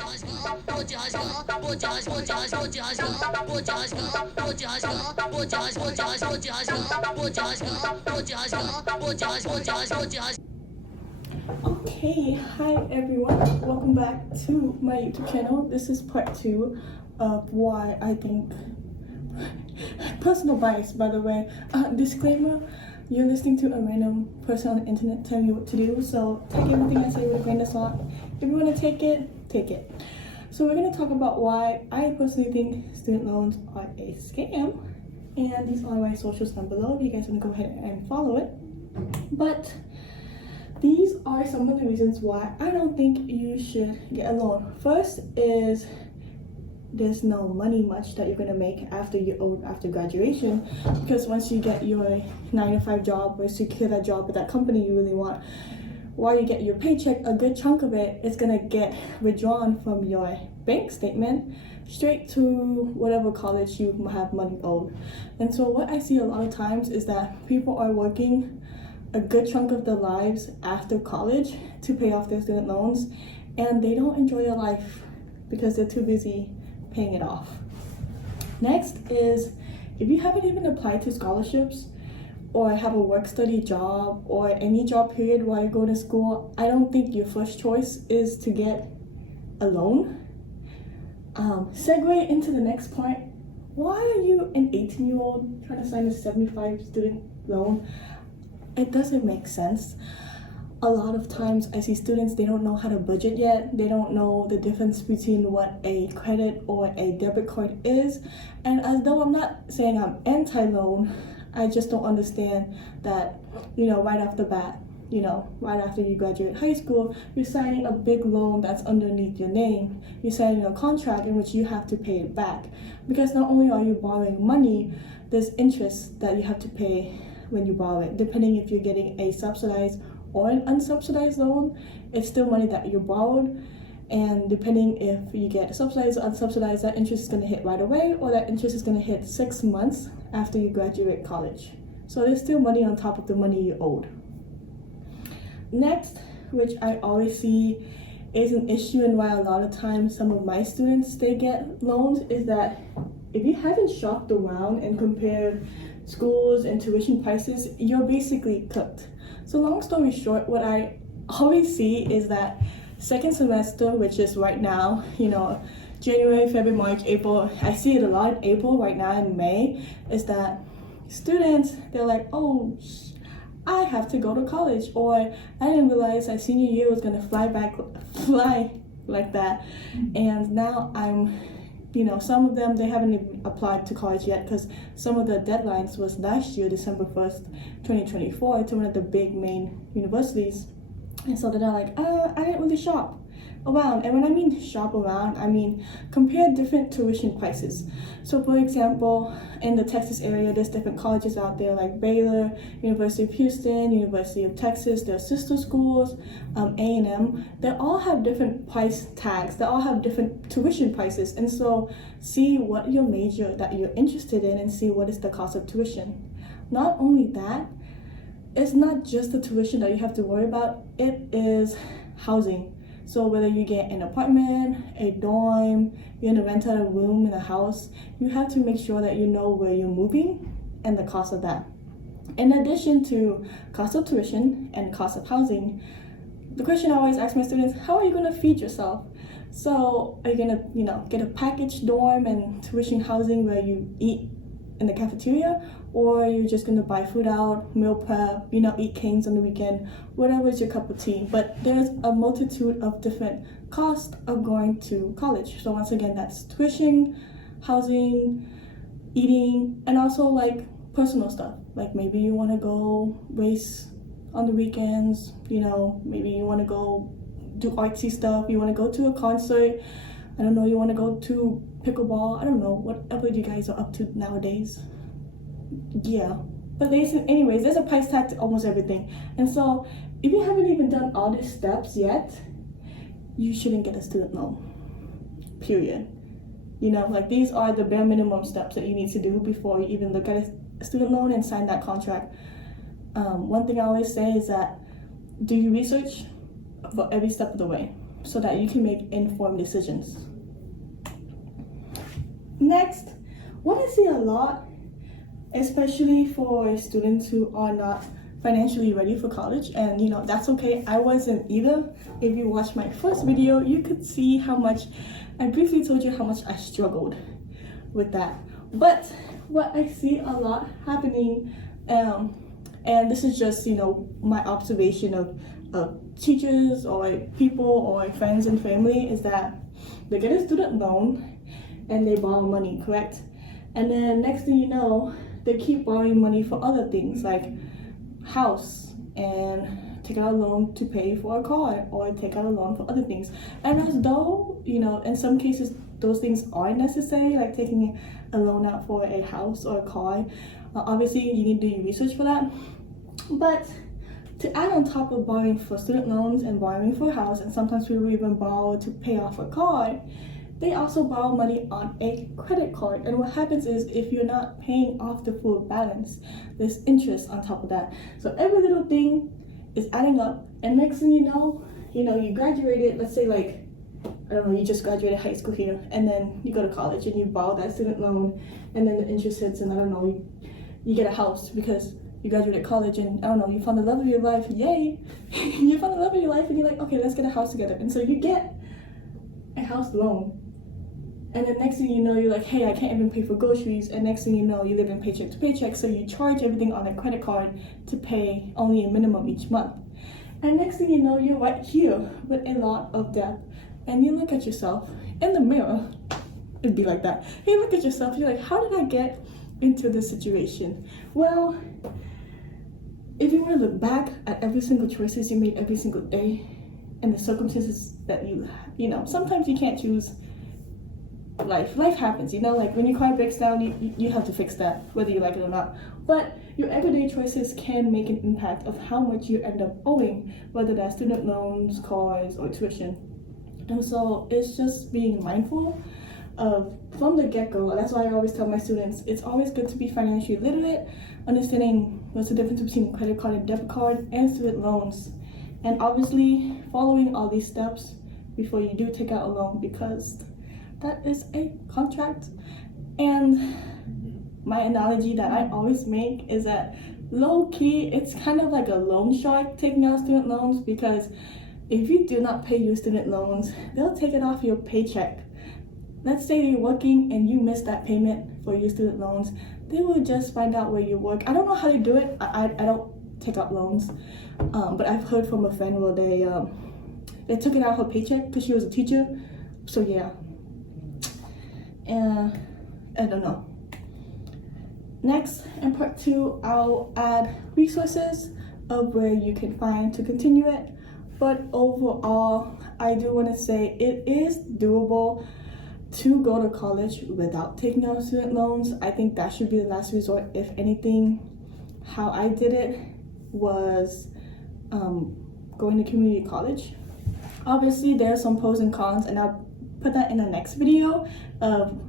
Okay, hi everyone, welcome back to my YouTube channel. This is part 2 of why I think, personal bias by the way, disclaimer, you're listening to a random person on the internet telling you what to do, so take everything I say with a grain of salt. If you want to take it, take it. So we're going to talk about why I personally think student loans are a scam, and these are my socials down below if you guys want to go ahead and follow it. But these are some of the reasons why I don't think you should get a loan. First is there's no money much that you're gonna make after graduation, because once you get your 9-to-5 job or secure that job with that company you really want, while you get your paycheck, a good chunk of it is gonna get withdrawn from your bank statement straight to whatever college you have money owed. And so what I see a lot of times is that people are working a good chunk of their lives after college to pay off their student loans, and they don't enjoy their life because they're too busy paying it off. Next is, if you haven't even applied to scholarships or have a work-study job or any job period while you go to school, I don't think your first choice is to get a loan. Segue into the next point. Why are you an 18-year-old trying to sign a 75 student loan? It doesn't make sense. A lot of times I see students, they don't know how to budget yet. They don't know the difference between what a credit or a debit card is. And as though I'm not saying I'm anti-loan, I just don't understand that, right off the bat, right after you graduate high school, you're signing a big loan that's underneath your name. You're signing a contract in which you have to pay it back. Because not only are you borrowing money, there's interest that you have to pay when you borrow it. Depending if you're getting a subsidized or an unsubsidized loan, it's still money that you borrowed. And depending if you get subsidized or unsubsidized, that interest is going to hit right away, or that interest is going to hit 6 months after you graduate college. So there's still money on top of the money you owed. Next, which I always see is an issue and why a lot of times some of my students, they get loans, is that if you haven't shopped around and compared schools and tuition prices, you're basically cooked. So long story short, what I always see is that second semester, which is right now, January, February, March, April, I see it a lot in April, right now in May, is that students, they're like, oh, I have to go to college, or I didn't realize that senior year was gonna fly like that, and now I'm, some of them, they haven't even applied to college yet because some of the deadlines was last year, December 1st, 2024, to one of the big main universities. And so they're like, I didn't really shop around. And when I mean shop around, I mean compare different tuition prices. So for example, in the Texas area, there's different colleges out there like Baylor, University of Houston, University of Texas, their sister schools, A&M. They all have different price tags. They all have different tuition prices. And so see what your major that you're interested in and see what is the cost of tuition. Not only that, it's not just the tuition that you have to worry about, it is housing. So whether you get an apartment, a dorm, you're gonna rent out a room in a house, you have to make sure that you know where you're moving and the cost of that. In addition to cost of tuition and cost of housing, the question I always ask my students, how are you gonna feed yourself? So are you gonna, get a package dorm and tuition housing where you eat in the cafeteria, or you're just gonna buy food out, meal prep, eat canes on the weekend, whatever is your cup of tea. But there's a multitude of different costs of going to college. So once again, that's tuition, housing, eating, and also like personal stuff. Like maybe you wanna go race on the weekends, maybe you wanna go do artsy stuff, you wanna go to a concert, I don't know, you wanna go to pickleball, I don't know, whatever you guys are up to nowadays. Yeah, but anyways, there's a price tag to almost everything. And so if you haven't even done all these steps yet, you shouldn't get a student loan, period. These are the bare minimum steps that you need to do before you even look at a student loan and sign that contract. One thing I always say is that do your research for every step of the way. so that you can make informed decisions. Next, what I see a lot, especially for students who are not financially ready for college, and that's okay, I wasn't either. If you watched my first video, you could see how much I briefly told you how much I struggled with that. But what I see a lot happening, and this is just my observation of teachers or people or friends and family, is that they get a student loan and they borrow money, correct? And then next thing you know, they keep borrowing money for other things like house, and take out a loan to pay for a car, or take out a loan for other things. And as though, in some cases, those things are necessary, like taking a loan out for a house or a car. Obviously, you need to do your research for that. But to add on top of borrowing for student loans and borrowing for a house, and sometimes people even borrow to pay off a car, they also borrow money on a credit card. And what happens is, if you're not paying off the full balance, there's interest on top of that. So every little thing is adding up, and next thing you know, you graduated, let's say like, I don't know, you just graduated high school here, and then you go to college and you borrow that student loan, and then the interest hits, and I don't know, you get a house because you graduated college, and I don't know, you found the love of your life, yay! You found the love of your life, and you're like, okay, let's get a house together. And so you get a house loan. And then next thing you know, you're like, hey, I can't even pay for groceries. And next thing you know, you live in paycheck to paycheck, so you charge everything on a credit card to pay only a minimum each month. And next thing you know, you're right here with a lot of debt. And you look at yourself in the mirror, it'd be like that. You look at yourself, you're like, how did I get into this situation? Well, if you want to look back at every single choices you made every single day, and the circumstances that sometimes you can't choose. Life happens, like when your car breaks down, you have to fix that, whether you like it or not. But your everyday choices can make an impact of how much you end up owing, whether that's student loans, cars, or tuition. And so it's just being mindful of, from the get-go. That's why I always tell my students, it's always good to be financially literate, understanding what's the difference between credit card and debit card and student loans, and obviously following all these steps before you do take out a loan, because that is a contract. And my analogy that I always make is that low-key, it's kind of like a loan shark taking out student loans, because if you do not pay your student loans, they'll take it off your paycheck. Let's say you're working and you miss that payment for your student loans, they will just find out where you work. I don't know how they do it. I don't take out loans, but I've heard from a friend where they took it out of her paycheck because she was a teacher. So yeah. I don't know. Next, in part 2, I'll add resources of where you can find to continue it. But overall, I do want to say it is doable to go to college without taking out student loans. I think that should be the last resort. If anything, how I did it was going to community college. Obviously, there are some pros and cons, and I'll put that in the next video of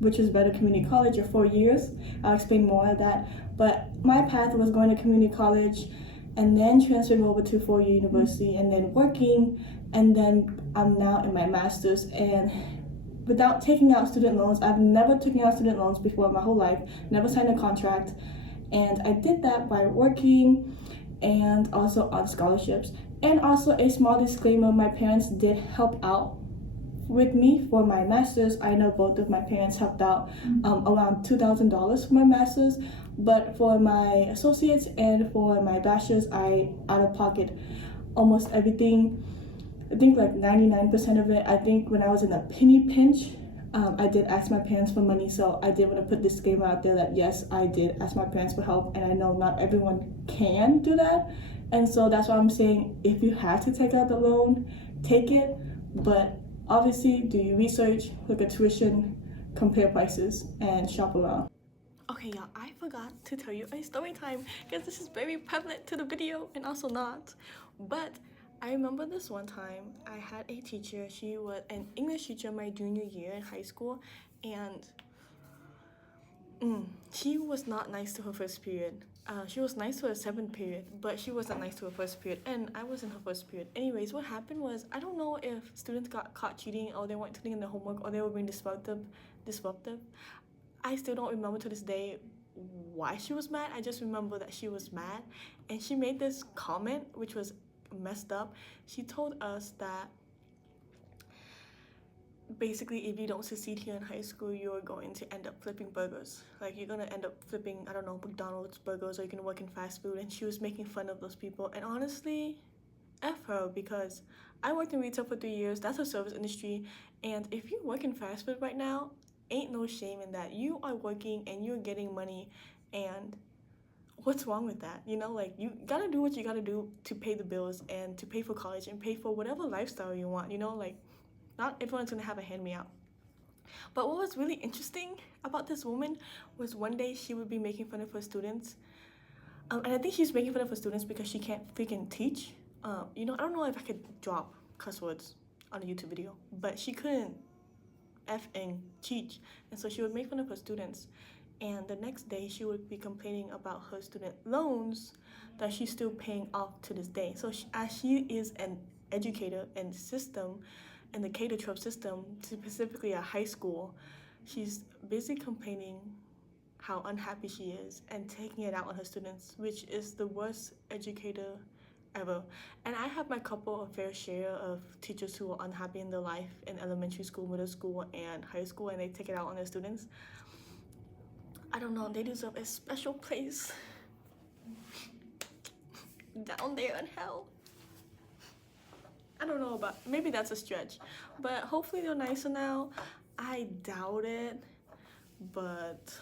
which is better, community college or 4 years. I'll explain more of that. But my path was going to community college and then transferring over to 4-year university and then working, and then I'm now in my master's. And without taking out student loans, I've never taken out student loans before in my whole life, never signed a contract. And I did that by working and also on scholarships. And also a small disclaimer, my parents did help out with me for my master's. I know both of my parents helped out around $2,000 for my master's, but for my associates and for my bachelor's, I out of pocket almost everything. I think like 99% of it. I think when I was in a penny pinch, I did ask my parents for money, so I did want to put this disclaimer out there that yes, I did ask my parents for help, and I know not everyone can do that. And so that's why I'm saying, if you have to take out the loan, take it, but obviously do your research, look at tuition, compare prices, and shop around. Okay, y'all, I forgot to tell you a story time, because this is very prevalent to the video and also not. But I remember this one time I had a teacher. She was an English teacher my junior year in high school, and She was not nice to her first period. She was nice to her seventh period, but she wasn't nice to her first period, and I was in her first period. Anyways, what happened was, I don't know if students got caught cheating or they weren't turning in their homework or they were being disruptive. I still don't remember to this day why she was mad. I just remember that she was mad, and she made this comment which was messed up. She told us that basically if you don't succeed here in high school, you're going to end up flipping burgers. Like, you're gonna end up flipping, I don't know, McDonald's burgers, or you're gonna work in fast food. And she was making fun of those people, and honestly, F her, because I worked in retail for 3 years. That's a service industry, and if you work in fast food right now, ain't no shame in that. You are working and you're getting money, and what's wrong with that? You know, like, you gotta do what you gotta do to pay the bills and to pay for college and pay for whatever lifestyle you want, you know, like, not everyone's gonna have a hand me out. But what was really interesting about this woman was one day she would be making fun of her students. And I think she's making fun of her students because she can't freaking teach. You know, I don't know if I could drop cuss words on a YouTube video, but she couldn't effing teach. And so she would make fun of her students. And the next day she would be complaining about her student loans that she's still paying off to this day. So as she is an educator in the system, in the K-12 system, specifically at high school, she's busy complaining how unhappy she is and taking it out on her students, which is the worst educator ever. And I have my couple of fair share of teachers who are unhappy in their life in elementary school, middle school, and high school, and they take it out on their students. I don't know, they deserve a special place down there in hell. I don't know, about maybe that's a stretch, but hopefully they're nicer now. I doubt it, but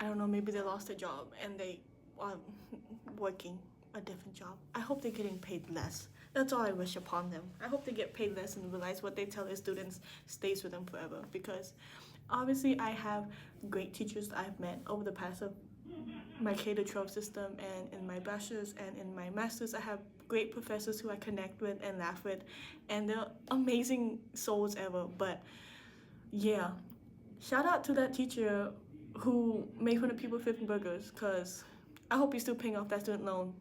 I don't know, maybe they lost their job and they are working a different job. I hope they're getting paid less. That's all I wish upon them. I hope they get paid less and realize what they tell their students stays with them forever, because obviously I have great teachers that I've met over the past of my K-12 system, and in my bachelor's and in my master's. I have great professors who I connect with and laugh with, and they're amazing souls ever. But yeah, shout out to that teacher who made fun of people flipping burgers, because I hope you're still paying off that student loan.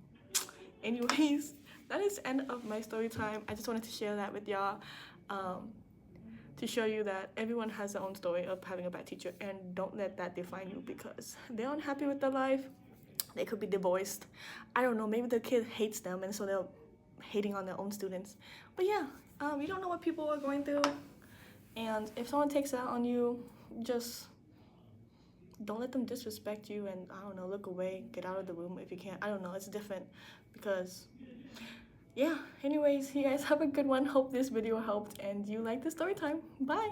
Anyways, that is the end of my story time. I just wanted to share that with y'all, to show you that everyone has their own story of having a bad teacher, and don't let that define you because they're unhappy with their life. They could be divorced. I don't know, maybe the kid hates them and so they're hating on their own students. But yeah, you don't know what people are going through, and if someone takes that on you, just don't let them disrespect you, and I don't know, look away, get out of the room if you can't. I don't know, it's different, because yeah. Anyways, you guys have a good one. Hope this video helped and you like the story time. Bye.